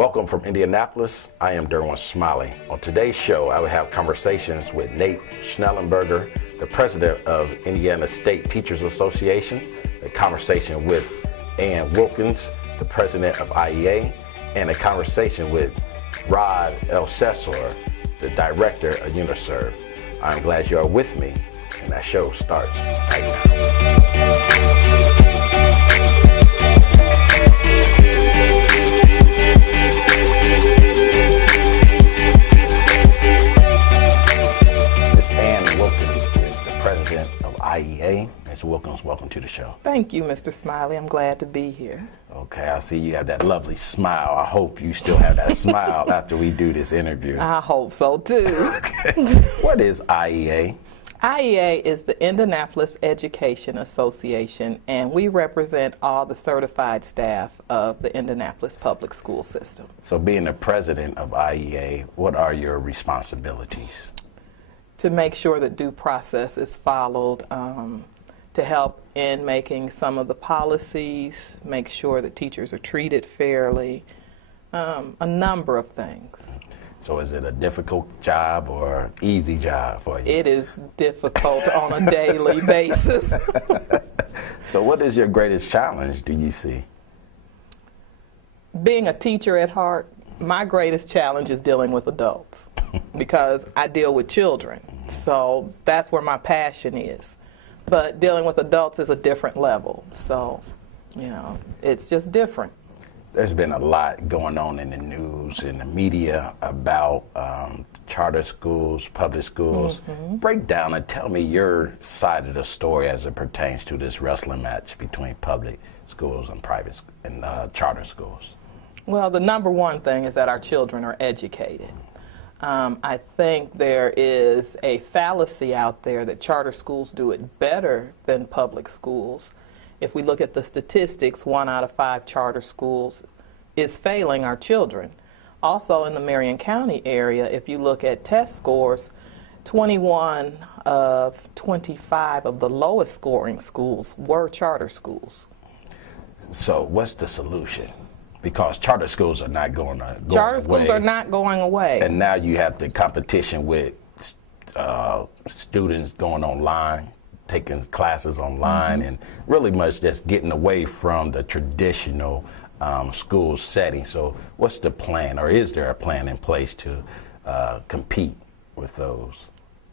Welcome from Indianapolis. I am Derwin Smiley. On today's show, I will have conversations with Nate Schnellenberger, the president of Indiana State Teachers Association, a conversation with Wilkins, the president of IEA, and a conversation with Ellcessor, the director of UniServ. I'm glad you are with me, and that show starts right now. Wilkins is the president of IEA. Ms. Wilkins, welcome to the show. Thank you, Mr. Smiley. I'm glad to be here. Okay, I see you have that lovely smile. I hope you still have that smile after we do this interview. I hope so, too. Okay. What is IEA? IEA is the Indianapolis Education Association, and we represent all the certified staff of the Indianapolis public school system. So being the president of IEA, what are your responsibilities? To make sure that due process is followed, to help in making some of the policies, make sure that teachers are treated fairly, a number of things. So is it a difficult job or easy job for you? It is difficult on a daily basis. So what is your greatest challenge, do you see? Being a teacher at heart, my greatest challenge is dealing with adults because I deal with children. So that's where my passion is. But dealing with adults is a different level. So, you know, it's just different. There's been a lot going on in the news, in the media about charter schools, public schools. Mm-hmm. Break down and tell me your side of the story as it pertains to this wrestling match between public schools and private and charter schools. Well, the number one thing is that our children are educated. I think there is a fallacy out there that charter schools do it better than public schools. If we look at the statistics, 1 out of 5 charter schools is failing our children. Also in the Marion County area, if you look at test scores, 21 of 25 of the lowest scoring schools were charter schools. So what's the solution? Because charter schools are not going away. Charter schools are not going away. And now you have the competition with students going online, taking classes online, and really much just getting away from the traditional school setting. So what's the plan, or is there a plan in place to compete with those?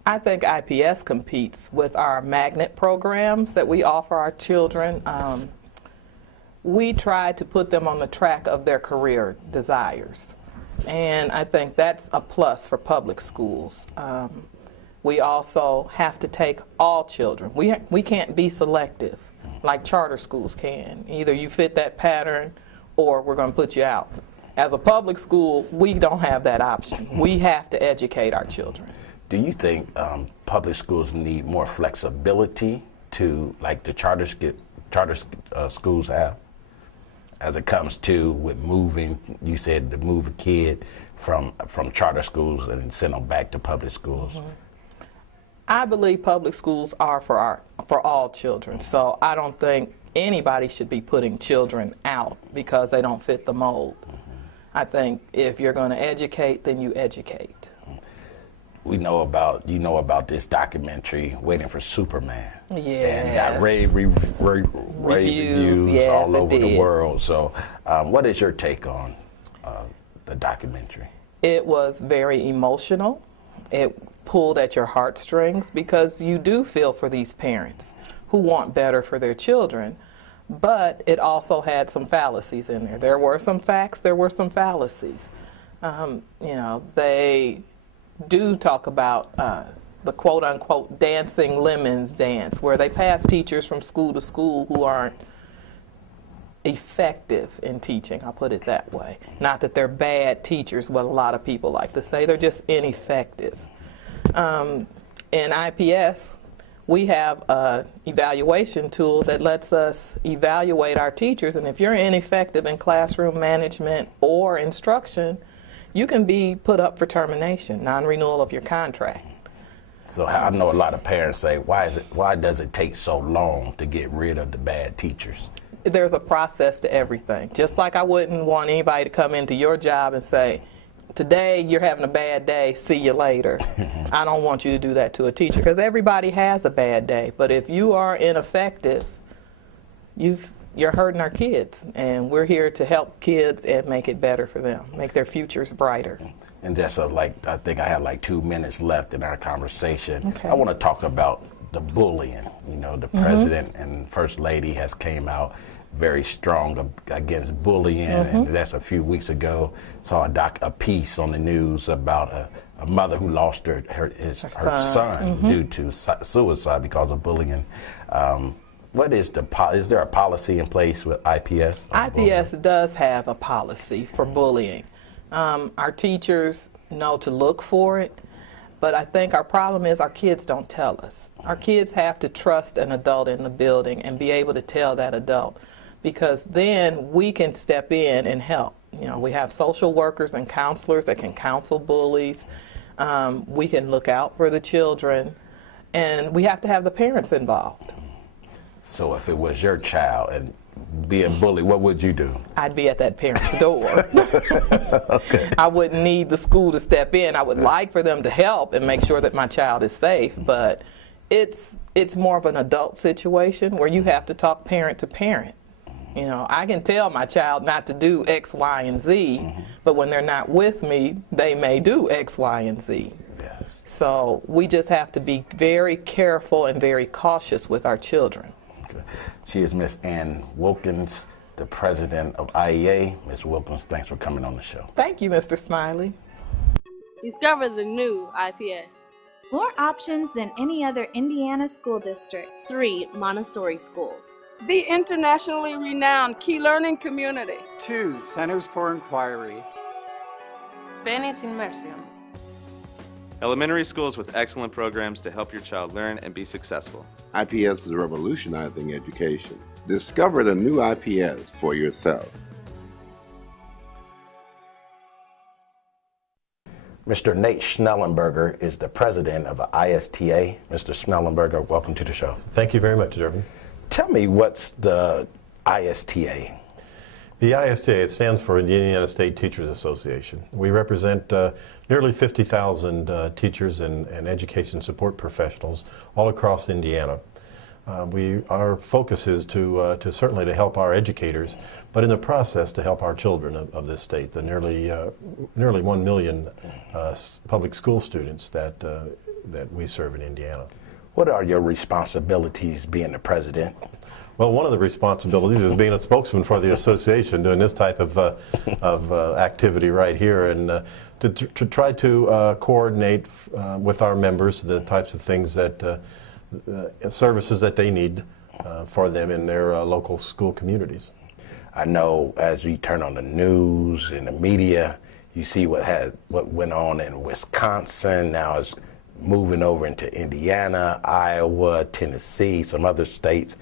I think IPS competes with our magnet programs that we offer our children. We try to put them on the track of their career desires. And I think that's a plus for public schools. We also have to take all children. We can't be selective like charter schools can. Either you fit that pattern or we're going to put you out. As a public school, we don't have that option. We have to educate our children. Do you think public schools need more flexibility to, like the charter schools have? As it comes to with moving, you said to move a kid from charter schools and send them back to public schools. Mm-hmm. I believe public schools are for all children. So I don't think anybody should be putting children out because they don't fit the mold. Mm-hmm. I think if you're going to educate, then you educate. You know about this documentary, Waiting for Superman. Yes. And got rave reviews yes, all over the world. So what is your take on the documentary? It was very emotional. It pulled at your heartstrings because you do feel for these parents who want better for their children. But it also had some fallacies in there. There were some facts, there were some fallacies. You know, they do talk about the quote-unquote dancing lemons dance, where they pass teachers from school to school who aren't effective in teaching, I'll put it that way. Not that they're bad teachers, what a lot of people like to say, they're just ineffective. In IPS, we have an evaluation tool that lets us evaluate our teachers, and if you're ineffective in classroom management or instruction, you can be put up for termination, non-renewal of your contract. So I know a lot of parents say, why does it take so long to get rid of the bad teachers? there's a process to everything. Just like I wouldn't want anybody to come into your job and say, today you're having a bad day, see you later. I don't want you to do that to a teacher, because everybody has a bad day. But if you are ineffective, you're hurting our kids, and we're here to help kids and make it better for them, make their futures brighter. And that's I think I have like 2 minutes left in our conversation. Okay. I want to talk about the bullying. You know, the president and first lady has came out very strong against bullying, and that's a few weeks ago. Saw a piece on the news about a mother who lost her son due to suicide because of bullying. What is is there a policy in place with IPS? IPS does have a policy for bullying. Our teachers know to look for it, but I think our problem is our kids don't tell us. Our kids have to trust an adult in the building and be able to tell that adult, because then we can step in and help. You know, we have social workers and counselors that can counsel bullies. We can look out for the children, and we have to have the parents involved. So if it was your child and being bullied, what would you do? I'd be at that parent's door. Okay. I wouldn't need the school to step in. I would like for them to help and make sure that my child is safe, but it's more of an adult situation where you have to talk parent to parent. You know, I can tell my child not to do X, Y, and Z, but when they're not with me, they may do X, Y, and Z. Yes. So we just have to be very careful and very cautious with our children. Okay. She is Miss Ann Wilkins, the president of IEA. Ms. Wilkins, thanks for coming on the show. Thank you, Mr. Smiley. Discover the new IPS. More options than any other Indiana school district. 3 Montessori schools. The internationally renowned Key Learning Community. 2 Centers for Inquiry. Venice Immersion. Elementary schools with excellent programs to help your child learn and be successful. IPS is revolutionizing education. Discover the new IPS for yourself. Mr. Nate Schnellenberger is the president of ISTA. Mr. Schnellenberger, welcome to the show. Thank you very much, Derwin. Tell me, what's the ISTA? The ISTA, it stands for Indiana State Teachers Association. We represent nearly 50,000 teachers and education support professionals all across Indiana. Our focus is to certainly to help our educators, but in the process to help our children of this state, the nearly 1 million public school students that we serve in Indiana. What are your responsibilities being the president? Well, one of the responsibilities is being a spokesman for the association, doing this type of activity right here, and to try to coordinate with our members the types of things that services that they need for them in their local school communities. I know as you turn on the news and the media, you see what went on in Wisconsin. Now it's moving over into Indiana, Iowa, Tennessee, some other states.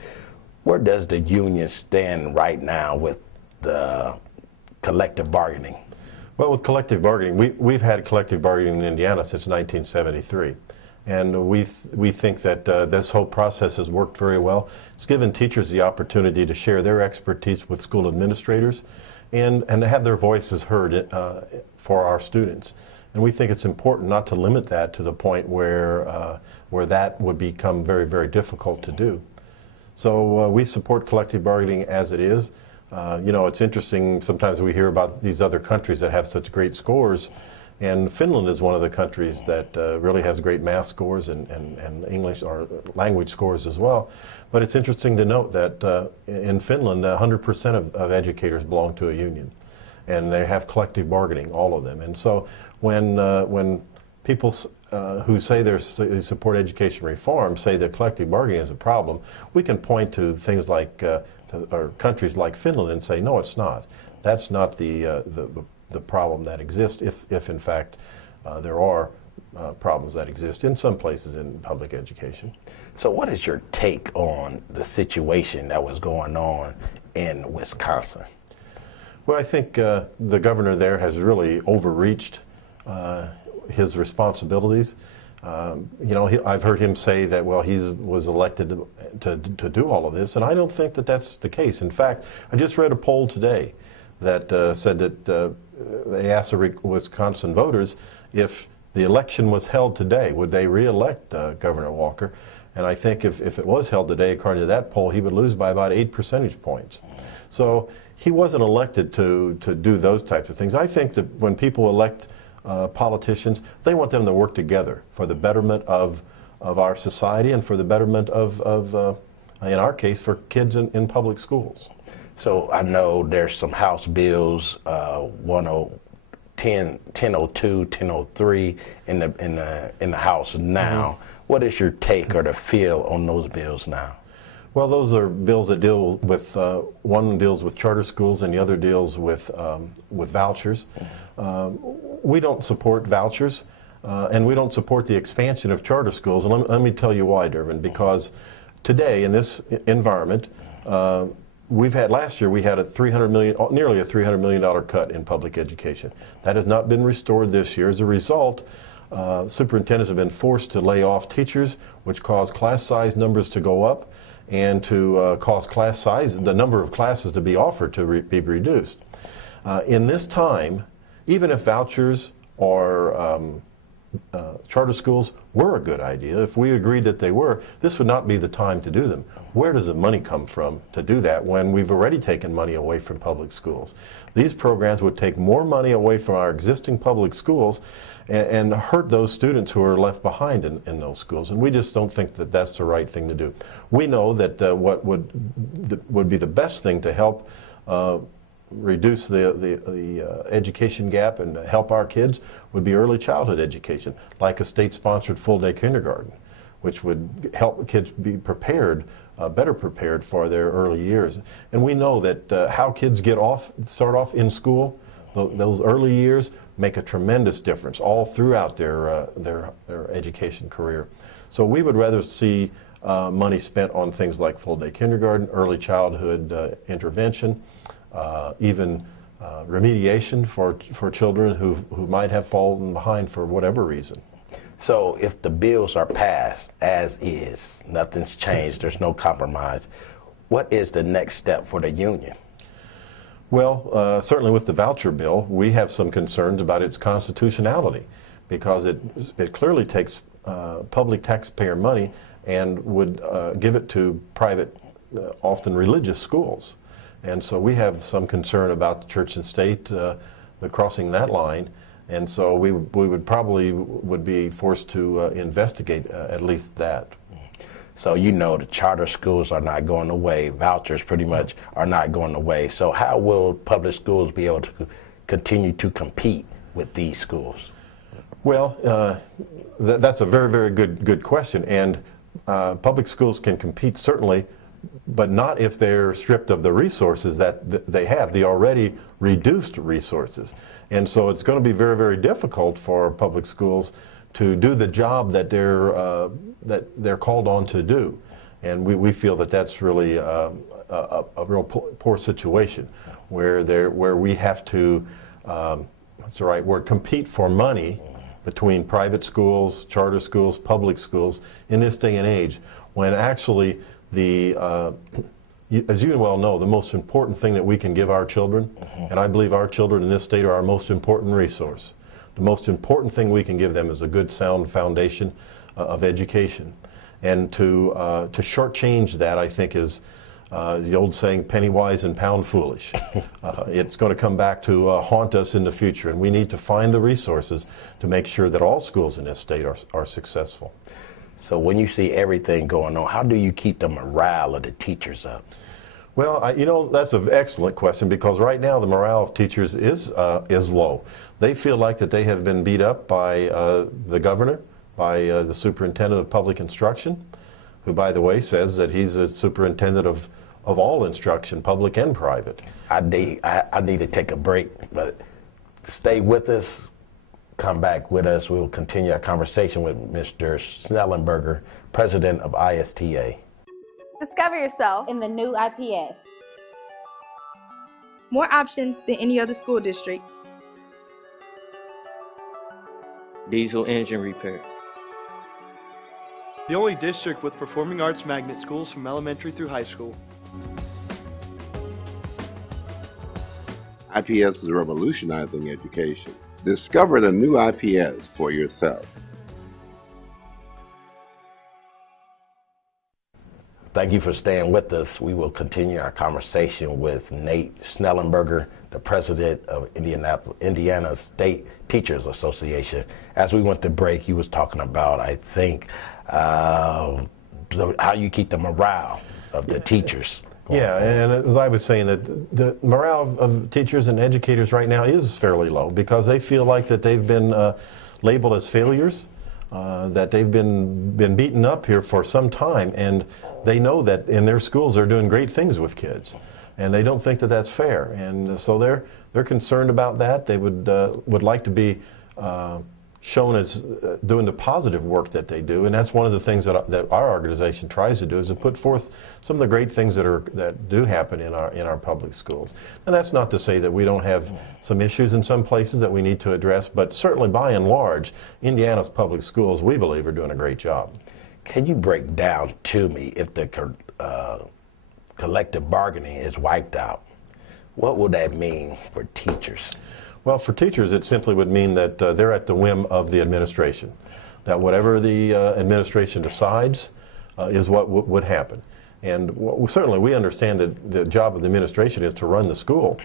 Where does the union stand right now with the collective bargaining? Well, with collective bargaining, we've had collective bargaining in Indiana since 1973. And we think that this whole process has worked very well. It's given teachers the opportunity to share their expertise with school administrators and to have their voices heard for our students. And we think it's important not to limit that to the point where that would become very, very difficult to do. So we support collective bargaining as it is. You know, it's interesting, sometimes we hear about these other countries that have such great scores, and Finland is one of the countries that really has great math scores and English or language scores as well. But it's interesting to note that in Finland, 100% of educators belong to a union, and they have collective bargaining, all of them. And so when people who say they support education reform say that collective bargaining is a problem, we can point to things like or countries like Finland and say, no, it's not. That's not the problem that exists, if in fact there are problems that exist in some places in public education. So what is your take on the situation that was going on in Wisconsin? Well, I think the governor there has really overreached his responsibilities. You know, I've heard him say that, well, he was elected to do all of this, and I don't think that that's the case. In fact, I just read a poll today that said that they asked the Wisconsin voters if the election was held today, would they re-elect Governor Walker? And I think if it was held today, according to that poll, he would lose by about 8 percentage points. So he wasn't elected to do those types of things. I think that when people elect politicians, they want them to work together for the betterment of our society and for the betterment of in our case, for kids in public schools. So I know there's some House bills, 1002, 1003 in the House now. Mm-hmm. What is your take or the feel on those bills now? Well, those are bills that deal with, one deals with charter schools and the other deals with vouchers. We don't support vouchers, and we don't support the expansion of charter schools. And let me tell you why, Derwin, because today in this environment, last year we had nearly a $300 million cut in public education. That has not been restored this year. As a result, superintendents have been forced to lay off teachers, which caused class size numbers to go up and to cause the number of classes to be offered to be reduced. In this time, even if vouchers or charter schools were a good idea, if we agreed that they were, this would not be the time to do them. Where does the money come from to do that when we've already taken money away from public schools? These programs would take more money away from our existing public schools and hurt those students who are left behind in those schools. And we just don't think that that's the right thing to do. We know that what would be the best thing to help reduce the education gap and help our kids would be early childhood education, like a state-sponsored full-day kindergarten, which would help kids be prepared, better prepared for their early years. And we know that how kids start off in school, those early years make a tremendous difference all throughout their education career. So we would rather see money spent on things like full-day kindergarten, early childhood intervention, even remediation for children who might have fallen behind for whatever reason. So if the bills are passed as is, nothing's changed, there's no compromise, what is the next step for the union? Well, certainly with the voucher bill, we have some concerns about its constitutionality, because it clearly takes public taxpayer money and would give it to private, often religious schools. And so we have some concern about the church and state crossing that line. And so we would probably be forced to investigate at least that. So you know the charter schools are not going away. Vouchers pretty much are not going away. So how will public schools be able to continue to compete with these schools? Well, that's a very, very good question. And public schools can compete certainly, but not if they're stripped of the resources that they have, the already reduced resources. And so it's going to be very, very difficult for public schools to do the job that they're called on to do. And we feel that that's really a real poor situation where we have to, that's the right word, compete for money between private schools, charter schools, public schools in this day and age, when actually as you well know, the most important thing that we can give our children, and I believe our children in this state are our most important resource. The most important thing we can give them is a good, sound foundation of education. And to shortchange that, I think, is the old saying, penny wise and pound foolish. It's going to come back to haunt us in the future, and we need to find the resources to make sure that all schools in this state are successful. So when you see everything going on, how do you keep the morale of the teachers up? Well, you know, that's an excellent question, because right now the morale of teachers is low. They feel like that they have been beat up by the governor, by the superintendent of public instruction, who, by the way, says that he's a superintendent of all instruction, public and private. I need to take a break, but stay with us. Come back with us. We'll continue our conversation with Mr. Schnellenberger, president of ISTA. Discover yourself in the new IPS. More options than any other school district. Diesel engine repair. the only district with performing arts magnet schools from elementary through high school. IPS is revolutionizing education. Discover the new IPS for yourself. Thank you for staying with us. We will continue our conversation with Nate Schnellenberger, the president of Indiana State Teachers Association. As we went to break, he was talking about, I think, how you keep the morale of the teachers. Yeah, and as I was saying, that the morale of teachers and educators right now is fairly low because they feel like that they've been labeled as failures, that they've been beaten up here for some time, and they know that in their schools they're doing great things with kids, and they don't think that that's fair, and so they're concerned about that. They would like to be shown as doing the positive work that they do, and that's one of the things that our organization tries to do, is to put forth some of the great things that do happen in our public schools. And that's not to say that we don't have some issues in some places that we need to address, but certainly by and large, Indiana's public schools, we believe, are doing a great job. Can you break down to me, if the collective bargaining is wiped out, what would that mean for teachers? Well, for teachers, it simply would mean that they're at the whim of the administration, that whatever the administration decides is what would happen. And certainly we understand that the job of the administration is to run the school,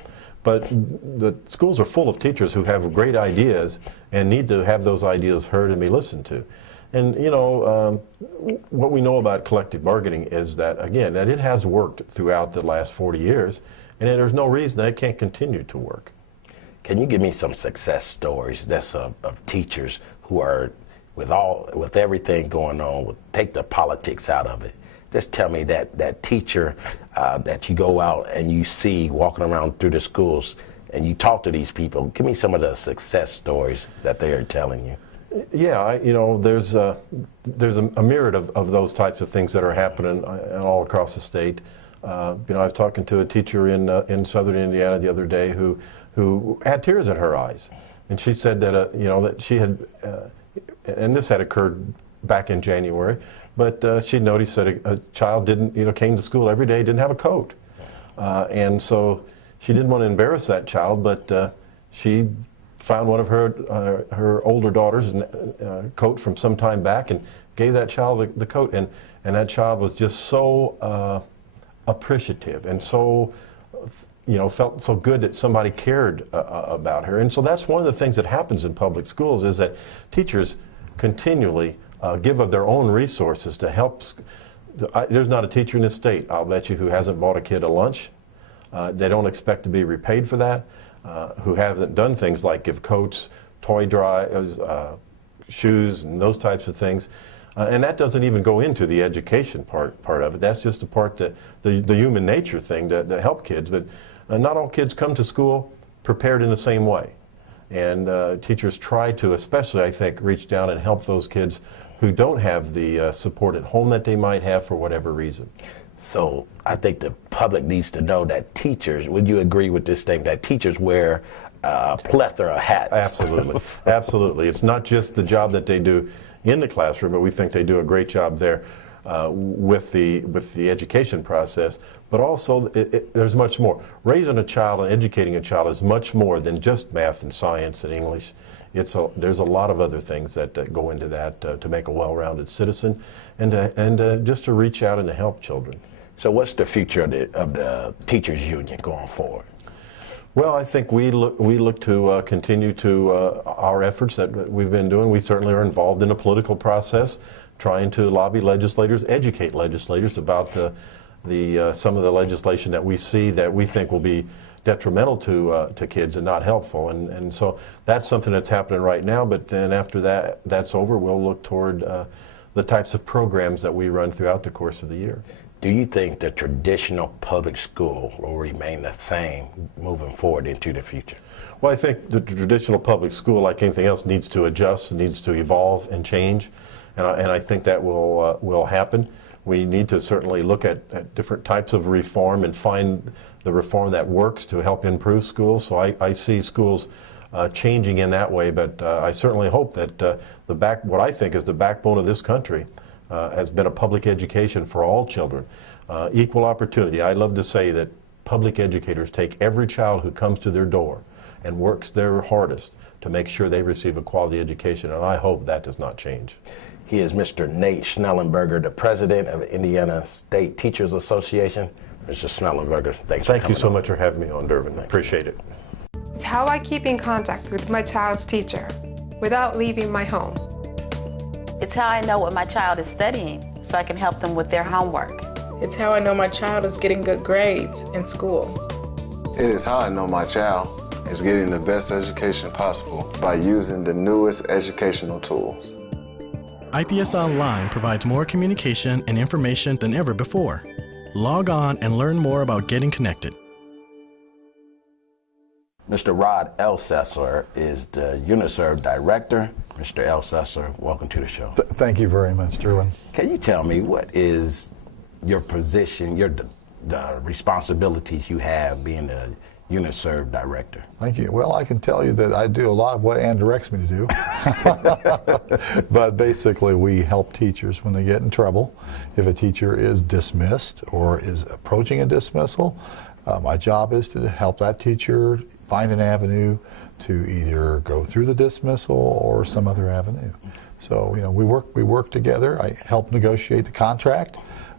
but the schools are full of teachers who have great ideas and need to have those ideas heard and be listened to. And, you know, what we know about collective bargaining is that, again, that it has worked throughout the last 40 years, and there's no reason that it can't continue to work. Can you give me some success stories of teachers who are, with everything going on, take the politics out of it? Just tell me that teacher that you go out and you see walking around through the schools and you talk to these people. Give me some of the success stories that they are telling you. Yeah, you know, there's a myriad of those types of things that are happening all across the state. You know, I was talking to a teacher in southern Indiana the other day who had tears in her eyes, and she said that you know, that she had, and this had occurred back in January, but she noticed that a child came to school every day, didn't have a coat, and so she didn't want to embarrass that child, but she found one of her older daughter's coat from some time back and gave that child the coat, and that child was just so appreciative and so, you know, felt so good that somebody cared about her. And so that's one of the things that happens in public schools, is that teachers continually give of their own resources to help. There's not a teacher in this state, I'll bet you, who hasn't bought a kid a lunch. They don't expect to be repaid for that, who hasn't done things like give coats, toy drives, shoes, and those types of things. And that doesn't even go into the education part of it. That's just a part, the human nature thing to help kids. But not all kids come to school prepared in the same way. And teachers try to, especially I think, reach down and help those kids who don't have the support at home that they might have for whatever reason. So I think the public needs to know that teachers, would you agree with this statement, that teachers wear a plethora of hats? Absolutely. Absolutely. It's not just the job that they do in the classroom, but we think they do a great job there with the education process. But also, there's much more. Raising a child and educating a child is much more than just math and science and English. There's a lot of other things that go into that to make a well-rounded citizen, and just to reach out and to help children. So what's the future of the teachers union going forward? Well, I think we look to continue to our efforts that we've been doing. We certainly are involved in the political process, trying to lobby legislators, educate legislators about some of the legislation that we see that we think will be detrimental to kids and not helpful. And so that's something that's happening right now. But then after that's over, we'll look toward the types of programs that we run throughout the course of the year. Do you think the traditional public school will remain the same moving forward into the future? Well, I think the traditional public school, like anything else, needs to adjust, needs to evolve and change, and I think that will happen. We need to certainly look at different types of reform and find the reform that works to help improve schools. So I see schools changing in that way, but I certainly hope that what I think is the backbone of this country has been a public education for all children. Equal opportunity. I love to say that public educators take every child who comes to their door and works their hardest to make sure they receive a quality education, and I hope that does not change. He is Mr. Nate Schnellenberger, the president of Indiana State Teachers Association. Mr. Schnellenberger, thanks for coming. Thank you so much for having me on, Derwin. Appreciate it. It's how I keep in contact with my child's teacher without leaving my home. It's how I know what my child is studying so I can help them with their homework. It's how I know my child is getting good grades in school. It is how I know my child is getting the best education possible by using the newest educational tools. IPS Online provides more communication and information than ever before. Log on and learn more about getting connected. Mr. Ellcessor is the UniServ director. Mr. Ellcessor, welcome to the show. Thank you very much, Derwin. Can you tell me what is your position, the responsibilities you have being the UniServ director? Thank you. Well, I can tell you that I do a lot of what Ann directs me to do. But basically, we help teachers when they get in trouble. If a teacher is dismissed or is approaching a dismissal, my job is to help that teacher find an avenue to either go through the dismissal or some other avenue. So, you know, we work together. I help negotiate the contract.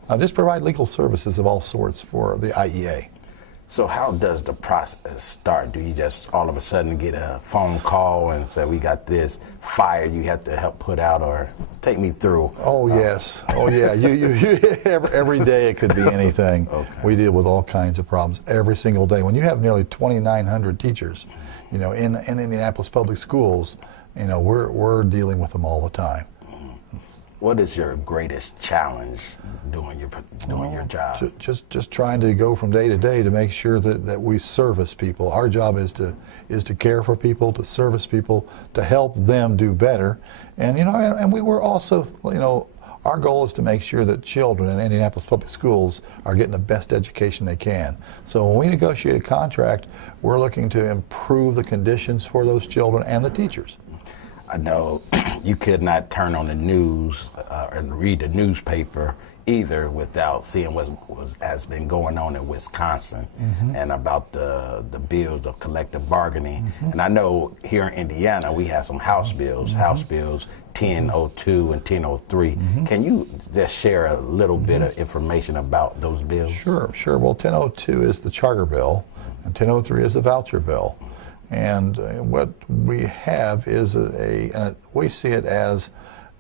I just provide legal services of all sorts for the IEA. So how does the process start? Do you just all of a sudden get a phone call and say, we got this fire you have to help put out, or take me through? Oh, yes. Oh, yeah. Every day it could be anything. Okay. We deal with all kinds of problems every single day. When you have nearly 2,900 teachers, you know, in Indianapolis public schools, you know, we're dealing with them all the time. What is your greatest challenge doing your job? Just trying to go from day to day to make sure that we service people. Our job is to care for people, to service people, to help them do better. And you know, and we were also, you know, our goal is to make sure that children in Indianapolis public schools are getting the best education they can. So when we negotiate a contract, we're looking to improve the conditions for those children and the teachers. I know you could not turn on the news and read the newspaper either without seeing what has been going on in Wisconsin and about the bills of collective bargaining. And I know here in Indiana we have some House bills, House bills 1002 and 1003. Can you just share a little bit of information about those bills? Sure. Well, 1002 is the charter bill and 1003 is the voucher bill. And what we have is we see it as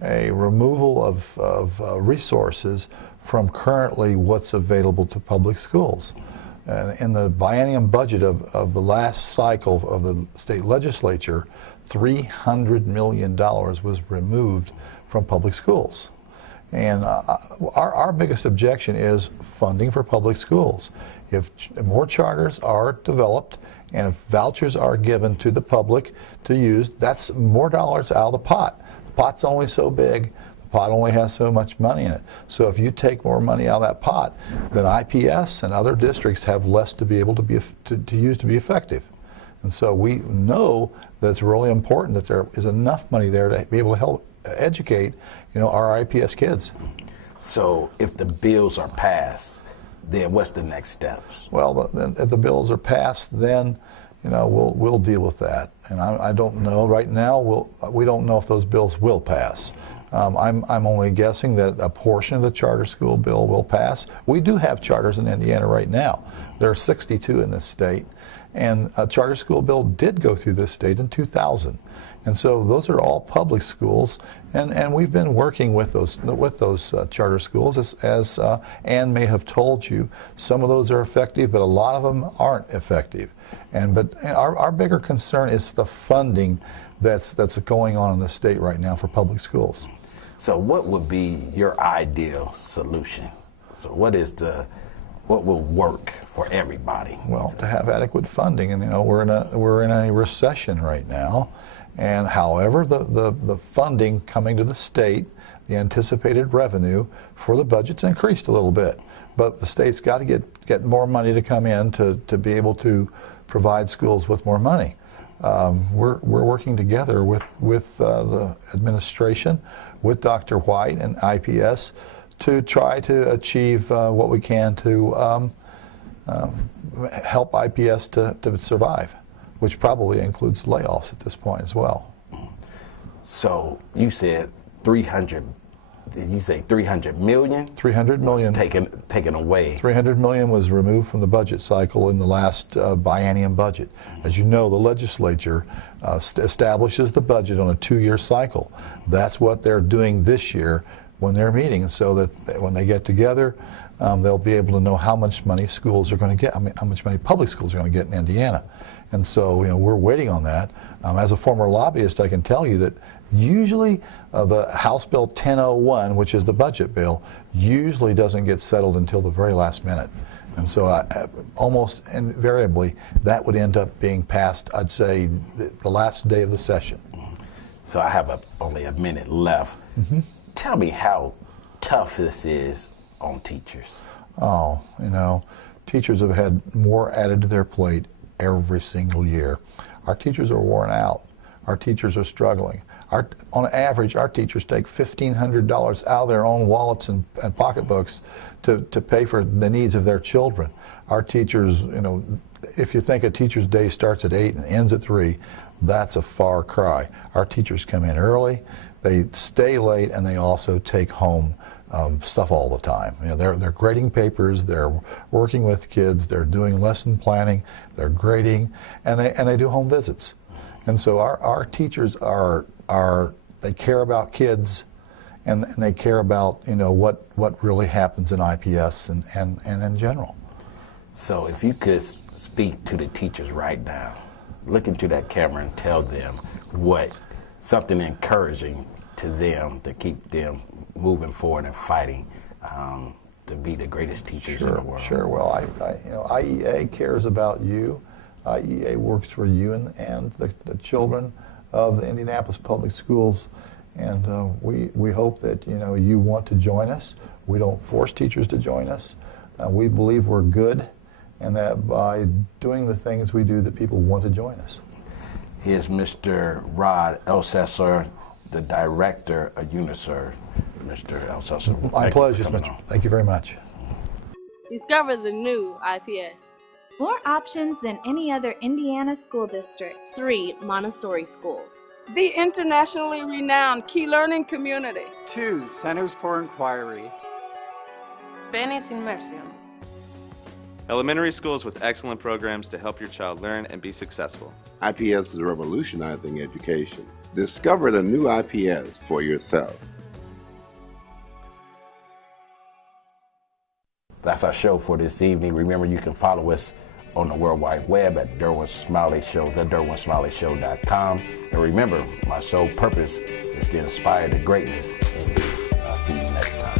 a removal of resources from currently what's available to public schools. In the biennium budget of the last cycle of the state legislature, $300 million was removed from public schools. And our biggest objection is funding for public schools. If more charters are developed and if vouchers are given to the public to use, that's more dollars out of the pot. The pot's only so big. The pot only has so much money in it. So if you take more money out of that pot, then IPS and other districts have less to be able to use to be effective. And so we know that it's really important that there is enough money there to be able to help educate, you know, our IPS kids. So if the bills are passed, then what's the next steps? Well, then if the bills are passed, then, you know, we'll deal with that. And I don't know right now. We don't know if those bills will pass. I'm only guessing that a portion of the charter school bill will pass. We do have charters in Indiana right now. There are 62 in this state, and a charter school bill did go through this state in 2000. And so those are all public schools, and we've been working with those charter schools. As Ann may have told you, some of those are effective, but a lot of them aren't effective. But our bigger concern is the funding that's going on in the state right now for public schools. So what would be your ideal solution? So what will work for everybody? Well, to have adequate funding, and you know, we're in a recession right now. And however, the funding coming to the state, the anticipated revenue for the budget's increased a little bit. But the state's got to get more money to come in to be able to provide schools with more money. we're working together with the administration, with Dr. White and IPS to try to achieve what we can to help IPS to survive, which probably includes layoffs at this point as well. So you said 300. Did you say 300 million? 300 million. Taken away. 300 million was removed from the budget cycle in the last biennium budget. As you know, the legislature establishes the budget on a 2-year cycle. That's what they're doing this year when they're meeting, so that when they get together, they'll be able to know how much money schools are going to get, how much money public schools are going to get in Indiana. And so, you know, we're waiting on that. As a former lobbyist, I can tell you that usually the House Bill 1001, which is the budget bill, usually doesn't get settled until the very last minute. And so almost invariably, that would end up being passed, I'd say, the last day of the session. So I have only a minute left. Mm-hmm. Tell me how tough this is on teachers. Oh, you know, teachers have had more added to their plate every single year. Our teachers are worn out. Our teachers are struggling. On average, our teachers take $1,500 out of their own wallets and pocketbooks to pay for the needs of their children. Our teachers, you know, if you think a teacher's day starts at 8 and ends at 3, that's a far cry. Our teachers come in early, they stay late, and they also take home stuff all the time. You know, they're grading papers, they're working with kids, they're doing lesson planning, they're grading, and they do home visits. And so our teachers they care about kids, and they care about, you know, what really happens in IPS and in general. So if you could speak to the teachers right now, look into that camera and tell them something encouraging to them to keep them moving forward and fighting to be the greatest teachers in the world. Sure. Well, you know, IEA cares about you. IEA works for you and the children of the Indianapolis Public Schools, and we hope that, you know, you want to join us. We don't force teachers to join us. We believe we're good, and that by doing the things we do, that people want to join us. Here's Mr. Rod Ellcessor, the director of UniServ. Mr. Ellcessor. My pleasure, Mr. Thank you very much. Discover the new IPS. More options than any other Indiana school district. 3 Montessori schools. The internationally renowned Key Learning Community. 2 Centers for Inquiry. Spanish immersion. Elementary schools with excellent programs to help your child learn and be successful. IPS is revolutionizing education. Discover the new IPS for yourself. That's our show for this evening. Remember, you can follow us on the World Wide Web at Derwin Smiley Show, thederwinsmileyshow.com. And remember, my sole purpose is to inspire the greatness in you. I'll see you next time.